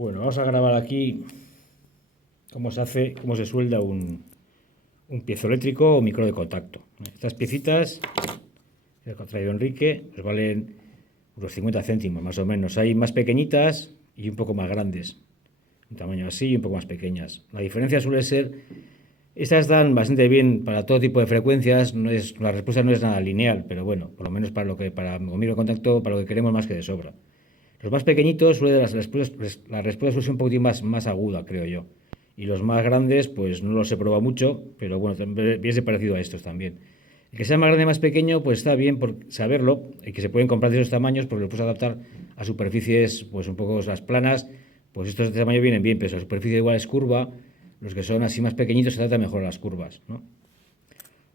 Bueno, vamos a grabar aquí cómo se hace, cómo se suelda un piezoeléctrico o micro de contacto. Estas piecitas, que ha traído Enrique, pues valen unos 50 céntimos más o menos. Hay más pequeñitas y un poco más grandes, un tamaño así y un poco más pequeñas. La diferencia suele ser, estas dan bastante bien para todo tipo de frecuencias, la respuesta no es nada lineal, pero bueno, por lo menos para un micro de contacto, para lo que queremos más que de sobra. Los más pequeñitos la respuesta suele ser un poquitín más aguda, creo yo. Y los más grandes, pues no los he probado mucho, pero bueno, bien se parecido a estos también. El que sea más grande y más pequeño, pues está bien por saberlo, y que se pueden comprar de esos tamaños porque los puedes adaptar a superficies, pues un poco las planas, pues estos de este tamaño vienen bien, pero si la superficie igual es curva, los que son así más pequeñitos se tratan mejor las curvas, ¿no?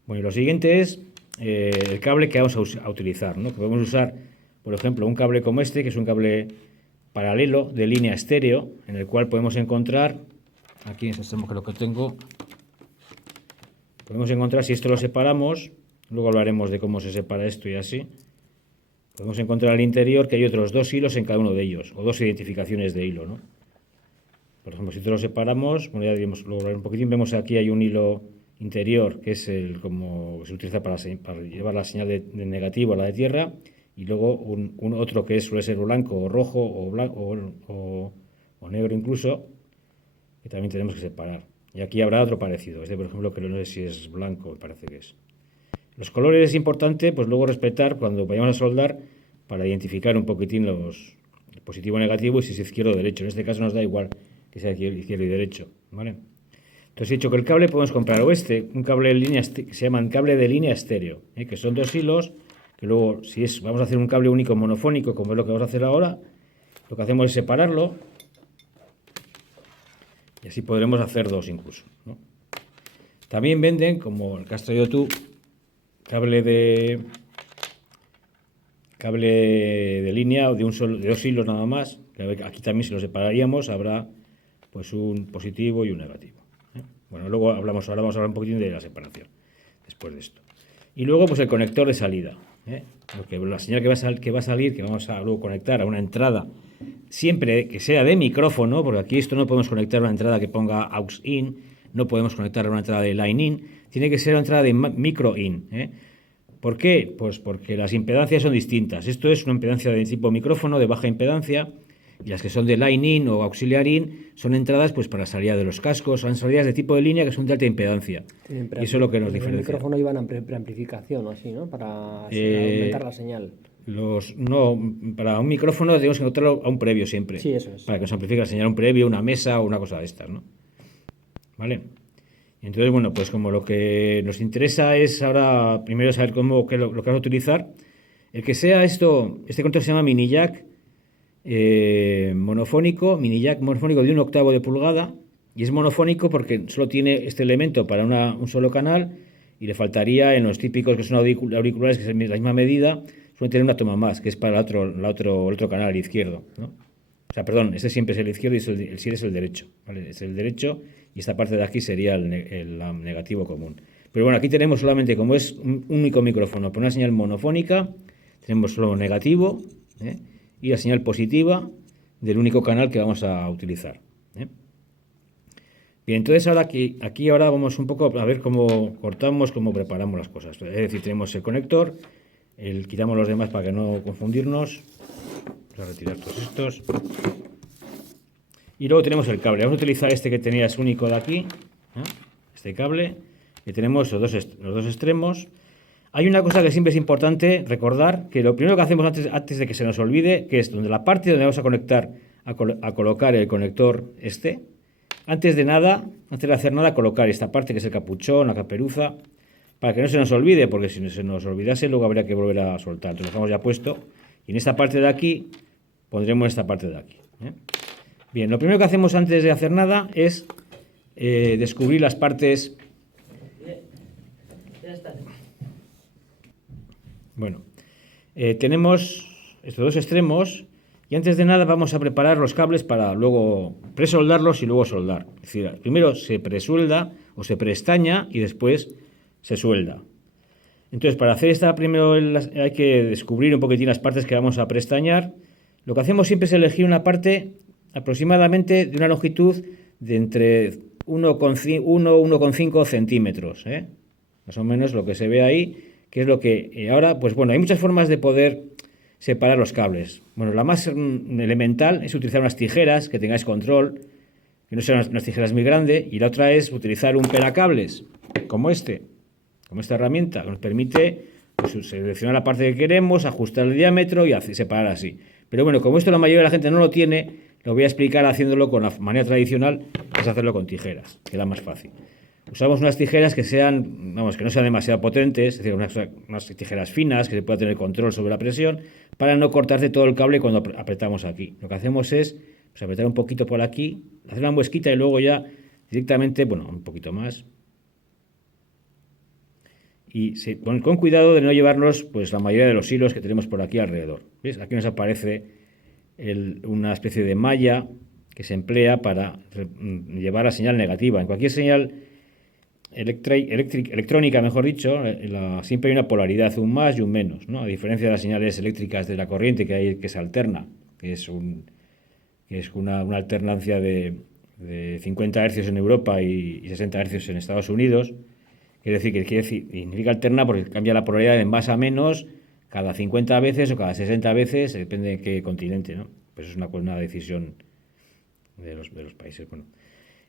Bueno, y lo siguiente es el cable que vamos a utilizar, ¿no? Que podemos usar, por ejemplo, un cable como este, que es un cable paralelo de línea estéreo, en el cual podemos encontrar, aquí en este extremo que lo que tengo, podemos encontrar, si esto lo separamos, luego hablaremos de cómo se separa esto y así, podemos encontrar al interior que hay otros dos hilos en cada uno de ellos, o dos identificaciones de hilo, ¿no? Por ejemplo, si esto lo separamos, bueno, ya diremos, luego un poquitín, vemos aquí hay un hilo interior, que es el como se utiliza para llevar la señal de negativo a la de tierra, y luego un otro que suele ser blanco o rojo o negro incluso, que también tenemos que separar. Y aquí habrá otro parecido, este por ejemplo que no sé si es blanco, me parece que es. Los colores es importante, pues luego respetar cuando vayamos a soldar para identificar un poquitín los positivo o negativo y si es izquierdo o derecho. En este caso nos da igual que sea izquierdo y derecho, ¿vale? Entonces he dicho que el cable podemos comprar un cable de línea que se llama cable de línea estéreo, que son dos hilos, que luego vamos a hacer un cable único monofónico, como es lo que vamos a hacer ahora, lo que hacemos es separarlo y así podremos hacer dos incluso, ¿no? También venden, como el que has traído tú, cable de línea de dos hilos nada más. Aquí también si lo separaríamos habrá pues un positivo y un negativo. Bueno, luego ahora vamos a hablar un poquitín de la separación después de esto. Y luego pues el conector de salida, porque la señal que va a salir, que vamos a luego conectar a una entrada, siempre que sea de micrófono, porque aquí esto no podemos conectar a una entrada que ponga aux in, no podemos conectar a una entrada de line in, tiene que ser una entrada de micro in. ¿Por qué? Pues porque las impedancias son distintas. Esto es una impedancia de tipo micrófono de baja impedancia, y las que son de line-in o auxiliar in son entradas pues para salida de los cascos, son salidas de tipo de línea que son de alta impedancia. Y eso es lo que nos diferencia. El micrófono iban a preamplificación o así, ¿no? Para aumentar la señal. No, para un micrófono tenemos que encontrarlo a un previo siempre. Sí, eso es. Para que nos amplifique la señal a un previo, una mesa o una cosa de estas, ¿no? ¿Vale? Entonces, bueno, pues como lo que nos interesa es ahora primero saber lo que vamos a utilizar. El que sea este conector se llama mini jack monofónico, mini jack monofónico de 1/8 de pulgada, y es monofónico porque solo tiene este elemento para un solo canal y le faltaría en los típicos que son auriculares, que es la misma medida, suelen tener una toma más, que es para el otro canal, el izquierdo, ¿no? O sea, perdón, ese siempre es el izquierdo y el sí es el derecho, ¿vale? Es el derecho y esta parte de aquí sería el negativo común. Pero bueno, aquí tenemos solamente, como es un único micrófono por una señal monofónica, tenemos solo negativo, y la señal positiva del único canal que vamos a utilizar. Bien, entonces aquí ahora vamos un poco a ver cómo cortamos, cómo preparamos las cosas. Es decir, tenemos el conector, quitamos los demás para que no confundirnos. Vamos a retirar todos estos. Y luego tenemos el cable. Vamos a utilizar este que tenías único de aquí, este cable, que tenemos los dos extremos. Hay una cosa que siempre es importante recordar, que lo primero que hacemos antes de que se nos olvide, que es donde la parte donde vamos a colocar el conector antes de hacer nada, colocar esta parte que es el capuchón, la caperuza, para que no se nos olvide, porque si se nos olvidase luego habría que volver a soltar. Entonces lo dejamos ya puesto, y en esta parte de aquí pondremos esta parte de aquí. Bien, lo primero que hacemos antes de hacer nada es descubrir las partes. Bueno, tenemos estos dos extremos y antes de nada vamos a preparar los cables para luego presoldarlos y luego soldar. Es decir, primero se presuelda o se preestaña y después se suelda. Entonces, para hacer esta, primero hay que descubrir un poquitín las partes que vamos a prestañar. Lo que hacemos siempre es elegir una parte aproximadamente de una longitud de entre 1,5 centímetros, más o menos lo que se ve ahí, que es lo que ahora, pues bueno, hay muchas formas de poder separar los cables. Bueno, la más elemental es utilizar unas tijeras que tengáis control, que no sean unas tijeras muy grandes, y la otra es utilizar un pelacables, como esta herramienta, que nos permite pues, seleccionar la parte que queremos, ajustar el diámetro y separar así. Pero bueno, como esto la mayoría de la gente no lo tiene, lo voy a explicar haciéndolo con la manera tradicional, es hacerlo con tijeras, que es la más fácil. Usamos unas tijeras que sean, vamos, que no sean demasiado potentes, es decir, unas tijeras finas, que se pueda tener control sobre la presión, para no cortarte todo el cable cuando apretamos aquí. Lo que hacemos es pues, apretar un poquito por aquí, hacer una muesquita y luego ya directamente, bueno, un poquito más. Y con cuidado de no llevarnos pues la mayoría de los hilos que tenemos por aquí alrededor. ¿Ves? Aquí nos aparece una especie de malla que se emplea para llevar la señal negativa. En cualquier señal electrónica, mejor dicho, siempre hay una polaridad, un más y un menos, ¿no? A diferencia de las señales eléctricas de la corriente que se alterna, que es una alternancia de 50 Hz en Europa y 60 Hz en Estados Unidos. Significa alterna porque cambia la polaridad de más a menos cada 50 veces o cada 60 veces, depende de qué continente, ¿no? Pues es una decisión de los países. Bueno.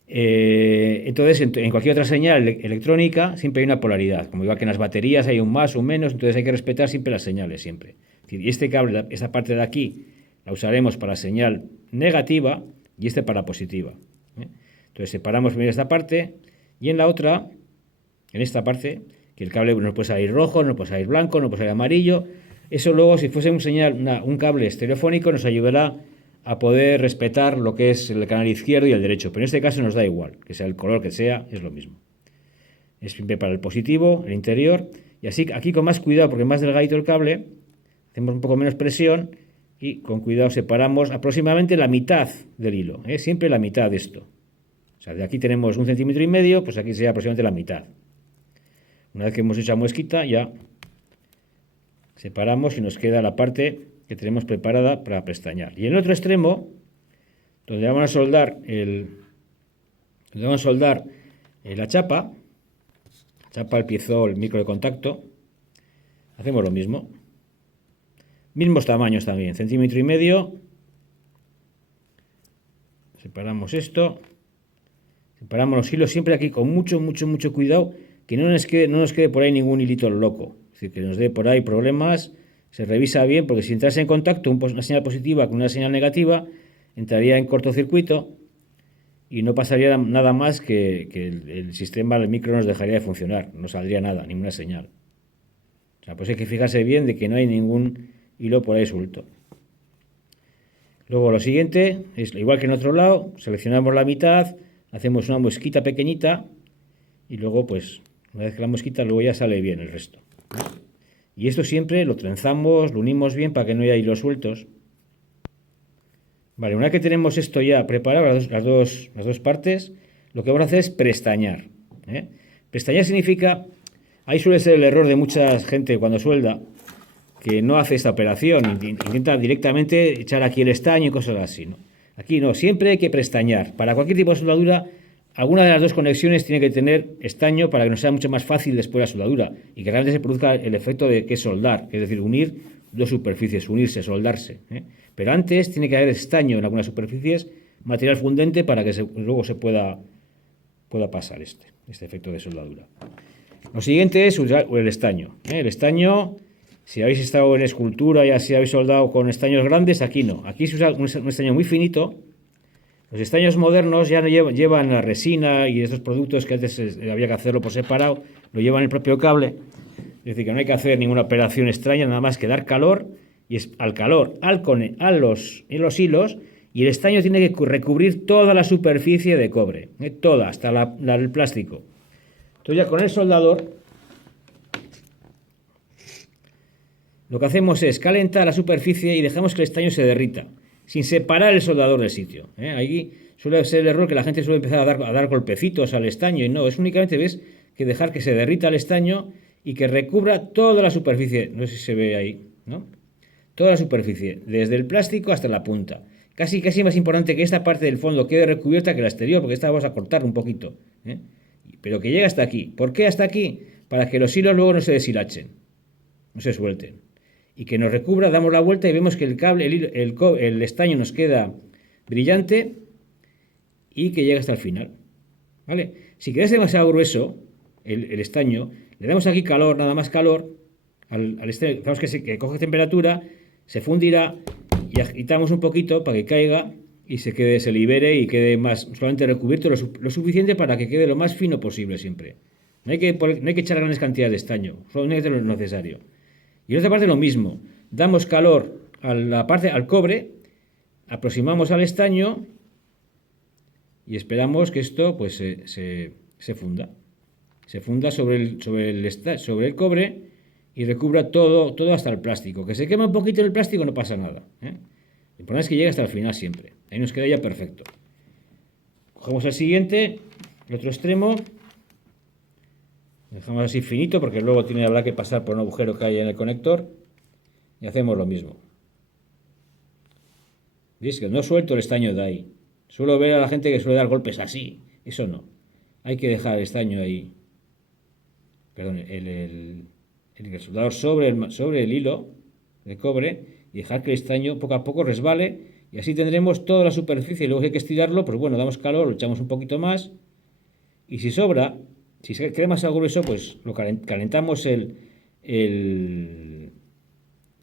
Entonces, en cualquier otra señal electrónica siempre hay una polaridad. Como igual que en las baterías hay un más o un menos, entonces hay que respetar siempre las señales, siempre. Y este cable, esta parte de aquí, la usaremos para señal negativa y para positiva. Entonces separamos primero esta parte y en la otra, en esta parte, que el cable no puede salir rojo, no puede salir blanco, no puede salir amarillo. Eso luego, si fuese un cable estereofónico, nos ayudará a poder respetar lo que es el canal izquierdo y el derecho. Pero en este caso nos da igual, que sea el color que sea, es lo mismo. Es siempre para el positivo, el interior, y así aquí con más cuidado, porque es más delgadito el cable, hacemos un poco menos presión y con cuidado separamos aproximadamente la mitad del hilo, siempre la mitad de esto. O sea, de aquí tenemos 1,5 centímetros, pues aquí sería aproximadamente la mitad. Una vez que hemos hecho la muesquita, ya separamos y nos queda la parte que tenemos preparada para pestañear. Y en el otro extremo, donde vamos a soldar la chapa, el piezo, el micro de contacto, hacemos lo mismo. Mismos tamaños también, 1,5 centímetros. Separamos esto. Separamos los hilos siempre aquí con mucho cuidado, que no nos quede por ahí ningún hilito loco. Es decir, que nos dé por ahí problemas. Se revisa bien, porque si entrase en contacto una señal positiva con una señal negativa, entraría en cortocircuito y no pasaría nada más que el sistema, el micro nos dejaría de funcionar, no saldría nada, ninguna señal. O sea, pues hay que fijarse bien de que no hay ningún hilo por ahí suelto. Luego lo siguiente es igual que en otro lado, seleccionamos la mitad, hacemos una mosquita pequeñita y luego pues una vez que la mosquita luego ya sale bien el resto. Y esto siempre lo trenzamos, lo unimos bien para que no haya hilos sueltos. Vale, una vez que tenemos esto ya preparado, las dos partes, lo que vamos a hacer es prestañar. Prestañar significa, ahí suele ser el error de mucha gente cuando suelda, que no hace esta operación, intenta directamente echar aquí el estaño y cosas así, ¿no? Aquí no, siempre hay que prestañar. Para cualquier tipo de soldadura, alguna de las dos conexiones tiene que tener estaño para que nos sea mucho más fácil después la soldadura y que realmente se produzca el efecto de que es soldar, es decir, unir dos superficies, unirse, soldarse. Pero antes tiene que haber estaño en algunas superficies, material fundente para que luego se pueda pasar este efecto de soldadura. Lo siguiente es usar el estaño. El estaño, si habéis estado en escultura y así habéis soldado con estaños grandes, aquí no. Aquí se usa un estaño muy finito. Los estaños modernos ya no llevan la resina y estos productos que antes había que hacerlo por separado, lo llevan el propio cable. Es decir, que no hay que hacer ninguna operación extraña, nada más que dar calor, y es al calor, en los hilos, y el estaño tiene que recubrir toda la superficie de cobre, toda, hasta el plástico. Entonces ya con el soldador, lo que hacemos es calentar la superficie y dejamos que el estaño se derrita, sin separar el soldador del sitio. Ahí suele ser el error que la gente suele empezar a dar golpecitos al estaño, y no, es únicamente, ves, que dejar que se derrita el estaño y que recubra toda la superficie. No sé si se ve ahí, ¿no? Toda la superficie, desde el plástico hasta la punta. casi más importante que esta parte del fondo quede recubierta que la exterior, porque esta vamos a cortar un poquito, ¿eh? Pero que llegue hasta aquí. ¿Por qué hasta aquí? Para que los hilos luego no se deshilachen, no se suelten. Y que nos recubra, damos la vuelta y vemos que el cable, el estaño nos queda brillante y que llega hasta el final. ¿Vale? Si queda demasiado grueso el estaño, le damos aquí calor, nada más calor, al estaño, dejamos que coge temperatura, se fundirá y agitamos un poquito para que caiga y se libere y quede más, solamente recubierto lo suficiente para que quede lo más fino posible siempre. No hay que echar grandes cantidades de estaño, solamente lo necesario. Y en otra parte lo mismo, damos calor al cobre, aproximamos al estaño y esperamos que esto pues se funda. Se funda sobre el cobre y recubra todo hasta el plástico. Que se quema un poquito el plástico no pasa nada, ¿eh? Lo importante es que llegue hasta el final siempre. Ahí nos queda ya perfecto. Cogemos el siguiente, el otro extremo. Dejamos así finito porque luego habrá que pasar por un agujero que hay en el conector. Y hacemos lo mismo. ¿Veis? Que no suelto el estaño de ahí. Suelo ver a la gente que suele dar golpes así. Eso no. Hay que dejar el estaño ahí. Perdón, el soldador sobre el hilo de cobre y dejar que el estaño poco a poco resbale y así tendremos toda la superficie. Y luego si hay que estirarlo, pues bueno, damos calor, lo echamos un poquito más y si sobra, si se queda más grueso, pues lo calentamos el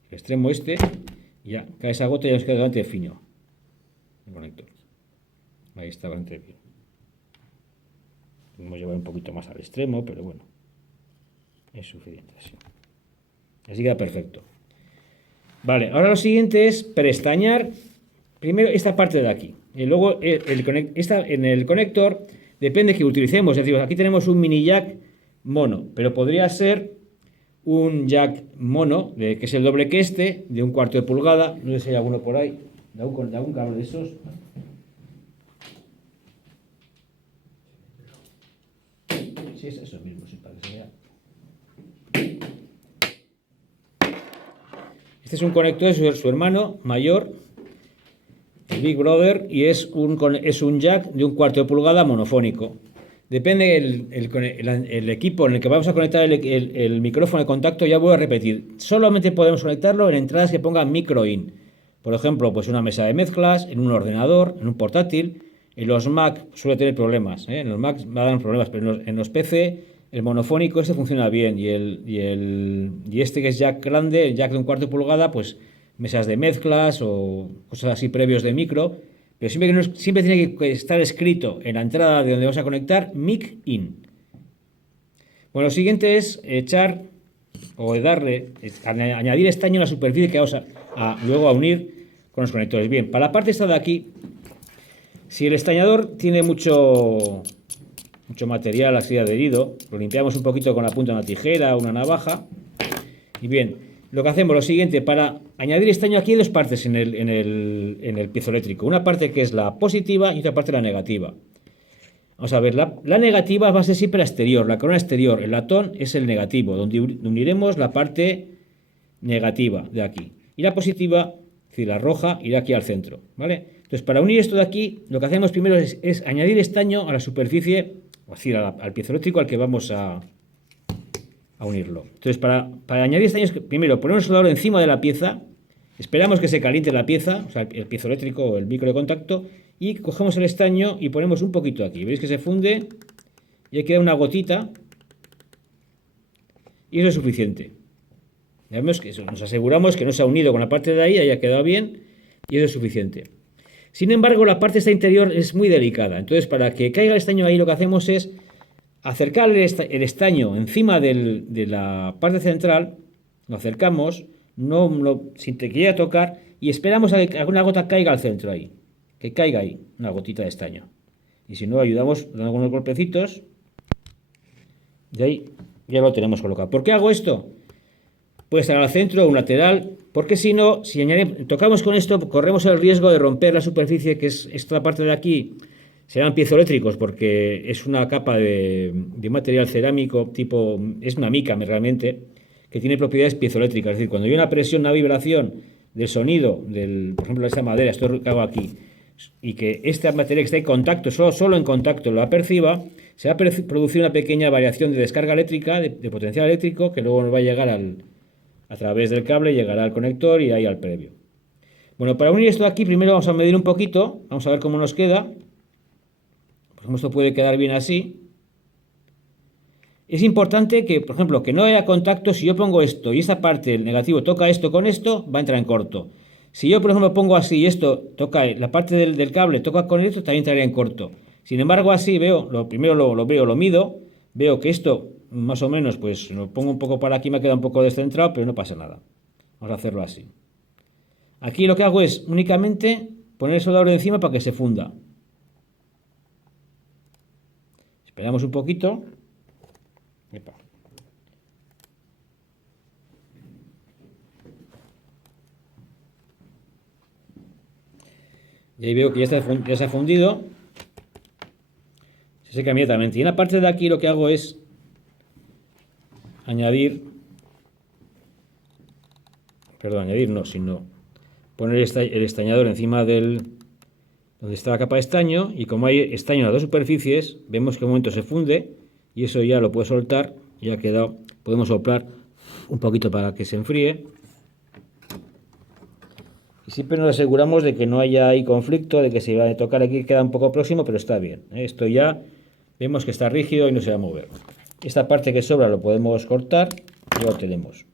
extremo este y ya cae esa gota y ya nos queda bastante fino el conector. Ahí está bastante bien. Podemos llevar un poquito más al extremo, pero bueno, es suficiente así. Así queda perfecto. Vale, ahora lo siguiente es prestañar primero esta parte de aquí. Y luego en el conector, depende que utilicemos. Es decir, aquí tenemos un mini jack mono, pero podría ser un jack mono, que es el doble que este, de 1/4 de pulgada. No sé si hay alguno por ahí, de algún cable de esos. Sí, es eso mismo, sí, para que se vea. Este es un conector de su hermano mayor, el Big Brother, y es un jack de 1/4 de pulgada monofónico. Depende el equipo en el que vamos a conectar el micrófono de contacto, ya voy a repetir. Solamente podemos conectarlo en entradas que pongan micro in. Por ejemplo, pues una mesa de mezclas, en un ordenador, en un portátil. En los Mac suele tener problemas, ¿eh? En los Mac va a dar problemas, pero en los PC el monofónico este funciona bien y este que es jack grande, el jack de 1/4 de pulgada, pues mesas de mezclas o cosas así previos de micro, pero siempre tiene que estar escrito en la entrada de donde vamos a conectar mic in. Bueno, lo siguiente es echar o añadir estaño a la superficie que vamos luego a unir con los conectores. Bien, para la parte esta de aquí, si el estañador tiene mucho material así adherido, lo limpiamos un poquito con la punta de una tijera o una navaja. Y bien, lo que hacemos es lo siguiente: para añadir estaño aquí hay dos partes en el piezoeléctrico. Una parte que es la positiva y otra parte la negativa. Vamos a ver, la negativa va a ser siempre la exterior, la corona exterior. El latón es el negativo, donde uniremos la parte negativa de aquí. Y la positiva, es decir, la roja, irá aquí al centro, ¿vale? Entonces, para unir esto de aquí, lo que hacemos primero es añadir estaño a la superficie, es decir, al piezoeléctrico al que vamos a unirlo. Entonces, para añadir estaño, primero ponemos el soldador encima de la pieza, esperamos que se caliente la pieza, o sea, el piezoeléctrico o el micro de contacto, y cogemos el estaño y ponemos un poquito aquí. Veis que se funde y ahí queda una gotita y eso es suficiente. Ya vemos que nos aseguramos que no se ha unido con la parte de ahí, haya quedado bien y eso es suficiente. Sin embargo, la parte esta interior es muy delicada. Entonces, para que caiga el estaño ahí, lo que hacemos es acercar el estaño encima de la parte central, lo acercamos, sin que quiera tocar, y esperamos a que alguna gota caiga al centro ahí. Que caiga ahí, una gotita de estaño. Y si no, ayudamos dando algunos golpecitos. Y ahí ya lo tenemos colocado. ¿Por qué hago esto? Puede estar al centro o un lateral, porque si no, si tocamos con esto, corremos el riesgo de romper la superficie, que es esta parte de aquí. Serán piezoeléctricos porque es una capa de material cerámico es una mica realmente, que tiene propiedades piezoeléctricas. Es decir, cuando hay una presión, una vibración, del sonido, por ejemplo, de esta madera, esto que hago aquí, y que esta materia que está en contacto, solo en contacto lo perciba, se va a producir una pequeña variación de descarga eléctrica, de potencial eléctrico, que luego nos va a llegar a través del cable, llegará al conector y ahí al previo. Bueno, para unir esto aquí, primero vamos a medir un poquito, vamos a ver cómo nos queda. Por ejemplo, esto puede quedar bien así. Es importante que, por ejemplo, que no haya contacto. Si yo pongo esto y esta parte, el negativo, toca esto con esto, va a entrar en corto. Si yo, por ejemplo, pongo así y esto toca, la parte del cable toca con esto, también entraría en corto. Sin embargo, así veo, primero lo veo, lo mido, veo que esto, más o menos, pues lo pongo un poco para aquí, me queda un poco descentrado, pero no pasa nada. Vamos a hacerlo así. Aquí lo que hago es únicamente poner el soldador encima para que se funda. Esperamos un poquito. Epa. Y ahí veo que ya se ha fundido. Se seca inmediatamente. Y en la parte de aquí lo que hago es poner el estañador encima donde está la capa de estaño, y como hay estaño en las dos superficies, vemos que un momento se funde y eso ya lo puedo soltar, ya ha quedado. Podemos soplar un poquito para que se enfríe. Y siempre nos aseguramos de que no haya ahí conflicto, de que si va a tocar aquí queda un poco próximo, pero está bien. Esto ya vemos que está rígido y no se va a mover. Esta parte que sobra lo podemos cortar y ya lo tenemos.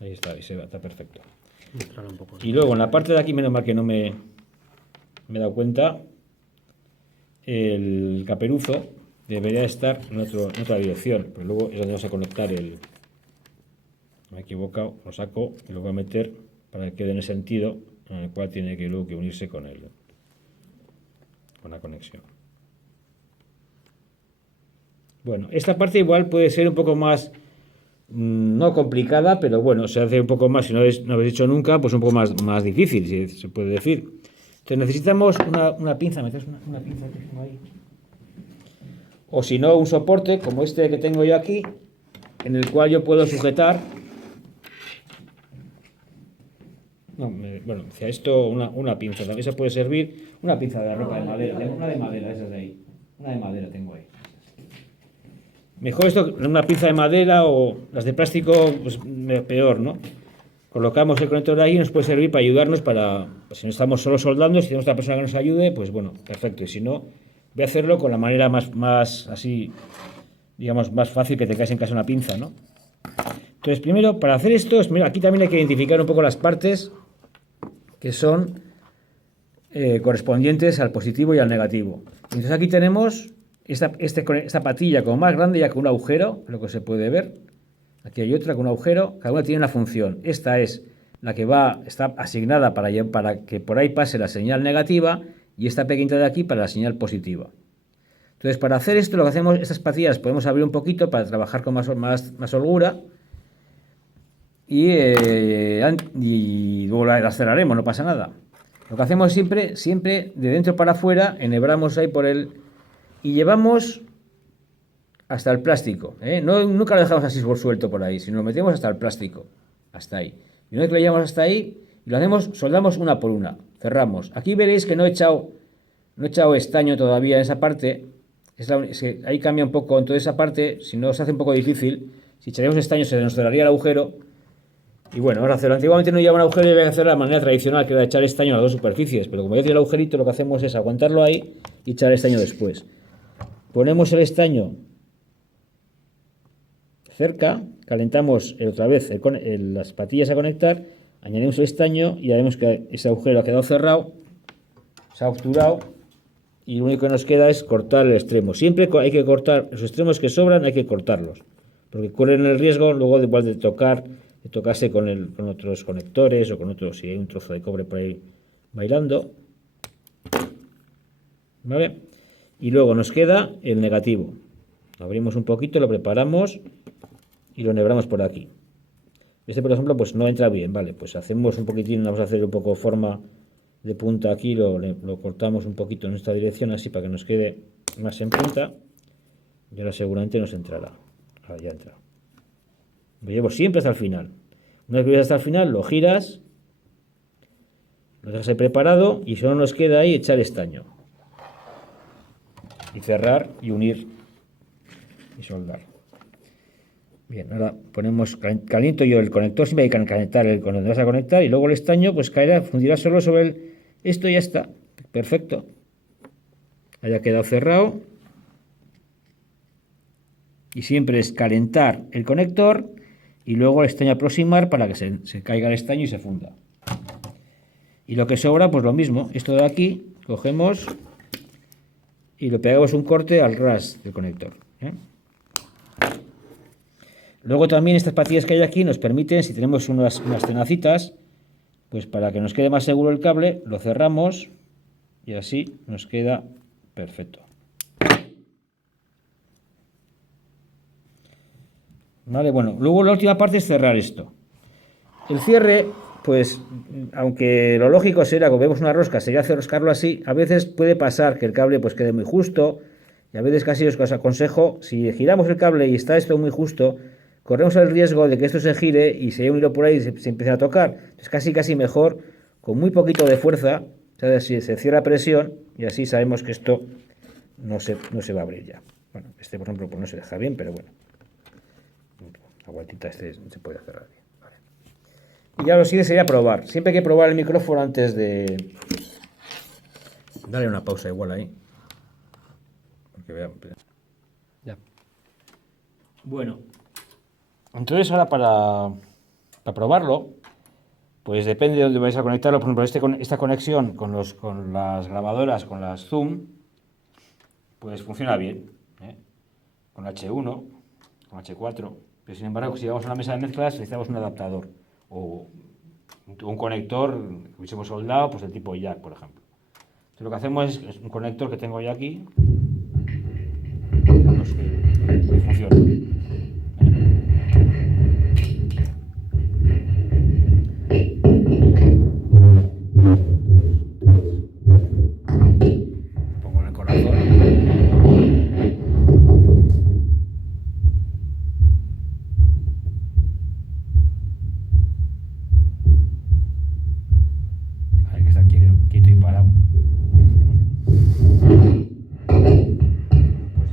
Ahí está, está perfecto. Y luego en la parte de aquí, menos mal que no me he dado cuenta, el caperuzo debería estar en otra dirección, pero luego es donde vamos a conectar me he equivocado, lo saco y lo voy a meter para que quede en el sentido en el cual tiene que luego unirse con la conexión. Bueno, esta parte igual puede ser un poco más, no complicada, pero bueno, se hace un poco más, si no habéis hecho nunca, pues un poco más difícil, si se puede decir. Entonces necesitamos una pinza, metes una pinza que tengo ahí. O si no, un soporte como este que tengo yo aquí, en el cual yo puedo sujetar. Bueno, hacia esto una pinza, también se puede servir. Una pinza de ropa de madera, una de madera, esas de ahí. Una de madera tengo ahí. Mejor esto, una pinza de madera, o las de plástico, pues peor, ¿no? Colocamos el conector ahí y nos puede servir para ayudarnos pues, si no estamos solo soldando, si tenemos otra persona que nos ayude, pues bueno, perfecto. Y si no, voy a hacerlo con la manera más así, digamos, más fácil, que tengáis en casa una pinza, ¿no? Entonces, primero, para hacer esto, aquí también hay que identificar un poco las partes que son correspondientes al positivo y al negativo. Entonces aquí tenemos esta patilla como más grande, ya con un agujero, lo que se puede ver. Aquí hay otra con un agujero, cada una tiene una función. Esta es la que está asignada para que por ahí pase la señal negativa, y esta pequeñita de aquí para la señal positiva. Entonces, para hacer esto, lo que hacemos, estas patillas podemos abrir un poquito para trabajar con más holgura, y luego las cerraremos, no pasa nada. Lo que hacemos siempre de dentro para afuera, enhebramos ahí y llevamos hasta el plástico, nunca lo dejamos así por suelto por ahí, sino lo metemos hasta el plástico, hasta ahí. Y una vez que lo llevamos hasta ahí, y lo hacemos, soldamos una por una, cerramos. Aquí veréis que no he echado estaño todavía en esa parte, ahí cambia un poco. Entonces esa parte, si no, se hace un poco difícil. Si echaríamos estaño se nos cerraría el agujero. Y bueno, vamos a hacerlo. Antiguamente no llevaba un agujero y había que hacerlo de la manera tradicional, que era echar estaño a las dos superficies, pero como ya tiene el agujerito, lo que hacemos es aguantarlo ahí y echar estaño después. Ponemos el estaño cerca, calentamos otra vez las patillas a conectar, añadimos el estaño y ya vemos que ese agujero ha quedado cerrado, se ha obturado, y lo único que nos queda es cortar el extremo. Siempre hay que cortar los extremos que sobran, hay que cortarlos, porque corren el riesgo luego de tocarse con otros conectores o con otros, si hay un trozo de cobre por ahí bailando, ¿vale? Y luego nos queda el negativo. Lo abrimos un poquito, lo preparamos y lo enhebramos por aquí. Este, por ejemplo, pues no entra bien, ¿vale? Pues hacemos un poquitín, vamos a hacer un poco forma de punta aquí, lo cortamos un poquito en esta dirección, así para que nos quede más en punta, y ahora seguramente nos entrará. Ahora ya entra. Lo llevo siempre hasta el final. Una vez que llegas hasta el final, lo giras, lo dejas ahí preparado y solo nos queda ahí echar estaño. Y cerrar y unir y soldar. Bien, ahora ponemos, caliento yo el conector, siempre hay que calentar el donde vas a conectar y luego el estaño pues caerá, fundirá solo sobre esto y ya está. Perfecto. Haya quedado cerrado. Y siempre es calentar el conector y luego el estaño aproximar para que se caiga el estaño y se funda. Y lo que sobra, pues lo mismo. Esto de aquí, cogemos y le pegamos un corte al ras del conector. Luego también estas patillas que hay aquí nos permiten, si tenemos unas tenacitas, pues para que nos quede más seguro el cable, lo cerramos y así nos queda perfecto. Vale, bueno, luego la última parte es cerrar esto. El cierre, pues, aunque lo lógico sería, como vemos una rosca, sería roscarlo así, a veces puede pasar que el cable pues quede muy justo, y a veces casi os aconsejo, si giramos el cable y está esto muy justo, corremos el riesgo de que esto se gire y se lleve un hilo por ahí y se empiece a tocar. Es casi mejor, con muy poquito de fuerza, ¿sabes? Si se cierra a presión, y así sabemos que esto no se va a abrir ya. Bueno, este por ejemplo pues no se deja bien, pero bueno. La vueltita se puede cerrar bien. Vale. Y ya lo siguiente sería probar. Siempre hay que probar el micrófono antes de... Dale una pausa igual ahí. Porque vean. Ya. Bueno. Entonces ahora para probarlo, pues depende de dónde vais a conectarlo. Por ejemplo, esta conexión con las grabadoras, con las Zoom, pues funciona bien. Con H1, con H4. Pero sin embargo, si llevamos a una mesa de mezclas, necesitamos un adaptador o un conector que hubiésemos soldado, pues del tipo jack, por ejemplo. Entonces lo que hacemos es un conector que tengo ya aquí, que funciona. Pongo en el corazón. Hay que estar quieto y parado. Pues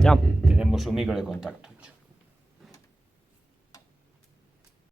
ya tenemos un micro de contacto hecho.